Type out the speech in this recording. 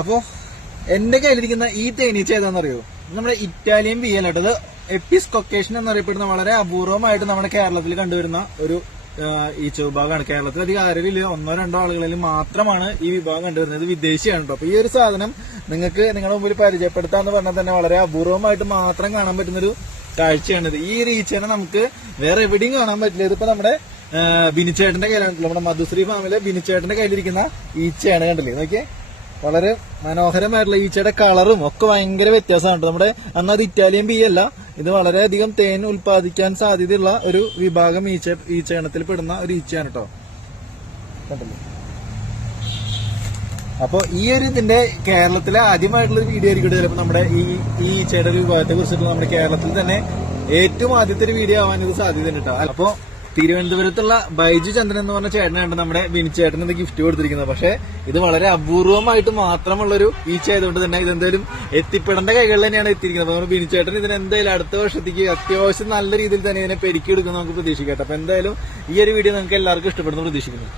അപ്പോ എന്റെ കയ്യിലിരിക്കുന്ന ഈ തേനീച്ച ഏതാണെന്നറിയോ? നമ്മുടെ ഇറ്റാലിയൻ ബിയലാട്ടത് എപ്പിസ് കൊക്കേഷൻ എന്നറിയപ്പെടുന്ന വളരെ അപൂർവമായിട്ട് നമ്മുടെ കേരളത്തിൽ കണ്ടുവരുന്ന ഒരു ഈച്ച വിഭാഗമാണ്. കേരളത്തിൽ അധികം ആരെങ്കിലും ഒന്നോ രണ്ടോ ആളുകളിൽ മാത്രമാണ് ഈ വിഭാഗം കണ്ടുവരുന്നത്. ഇത് വിദേശിയാണ് കേട്ടോ. അപ്പൊ ഈ ഒരു സാധനം നിങ്ങൾക്ക് നിങ്ങളുടെ മുമ്പിൽ പരിചയപ്പെടുത്താന്ന് പറഞ്ഞാൽ തന്നെ വളരെ അപൂർവമായിട്ട് മാത്രം കാണാൻ പറ്റുന്നൊരു കാഴ്ചയാണിത്. ഈ ഒരു ഈച്ചനെ നമുക്ക് വേറെ എവിടെയും കാണാൻ പറ്റില്ല. ഇതിപ്പോ നമ്മുടെ ബിനിച്ചേട്ടന്റെ കയ്യിലാണ്, നമ്മുടെ മധുശ്രീ ഫാമിലെ ബിനിച്ചേട്ടന്റെ കയ്യിലിരിക്കുന്ന ഈച്ചയാണ്. കണ്ടില്ലേ, നോക്കിയേ, വളരെ മനോഹരമായിട്ടുള്ള ഈച്ചയുടെ കളറും ഒക്കെ ഭയങ്കര വ്യത്യാസമാണ്. നമ്മുടെ അന്നത് ഇറ്റാലിയൻ ബി അല്ല, ഇത് വളരെയധികം തേൻ ഉൽപ്പാദിക്കാൻ സാധ്യതയുള്ള ഒരു വിഭാഗം ഈച്ചഗണത്തിൽ പെടുന്ന ഒരു ഈച്ചയാണ് കേട്ടോ. കണ്ടല്ലോ. അപ്പൊ ഈ ഒരു ഇതിന്റെ കേരളത്തിലെ ആദ്യമായിട്ടുള്ള ഒരു വീഡിയോ ആയിരിക്കും ചിലപ്പോൾ നമ്മുടെ ഈ ഈച്ചയുടെ ഒരു വിഭാഗത്തെ കുറിച്ചിട്ട് നമ്മുടെ കേരളത്തിൽ തന്നെ ഏറ്റവും ആദ്യത്തെ ഒരു വീഡിയോ ആവാൻ ഇത് സാധ്യതയുണ്ട് കേട്ടോ. അപ്പോ തിരുവനന്തപുരത്തുള്ള ബൈജു ചന്ദ്രൻ എന്ന് പറഞ്ഞ ചേട്ടനാണ് നമ്മുടെ ബിനിച്ചേട്ടന് ഇത് ഗിഫ്റ്റ് കൊടുത്തിരിക്കുന്നത്. പക്ഷെ ഇത് വളരെ അപൂർവമായിട്ട് മാത്രമുള്ളൊരു ഈച്ച ആയതുകൊണ്ട് തന്നെ ഇതെന്തായാലും എത്തിപ്പെടേണ്ട കൈകളിൽ തന്നെയാണ് എത്തിയിരിക്കുന്നത്. അപ്പൊ നമ്മുടെ ബിനിച്ചേട്ടൻ ഇതിനെന്തായാലും അടുത്ത വർഷത്തേക്ക് അത്യാവശ്യം നല്ല രീതിയിൽ തന്നെ ഇതിനെ പെരുക്കിയെടുക്കും നമുക്ക് പ്രതീക്ഷിക്കട്ടെ. അപ്പൊ എന്തായാലും ഈ ഒരു വീഡിയോ നിങ്ങൾക്ക് എല്ലാവർക്കും ഇഷ്ടപ്പെടുന്നു പ്രതീക്ഷിക്കുന്നു.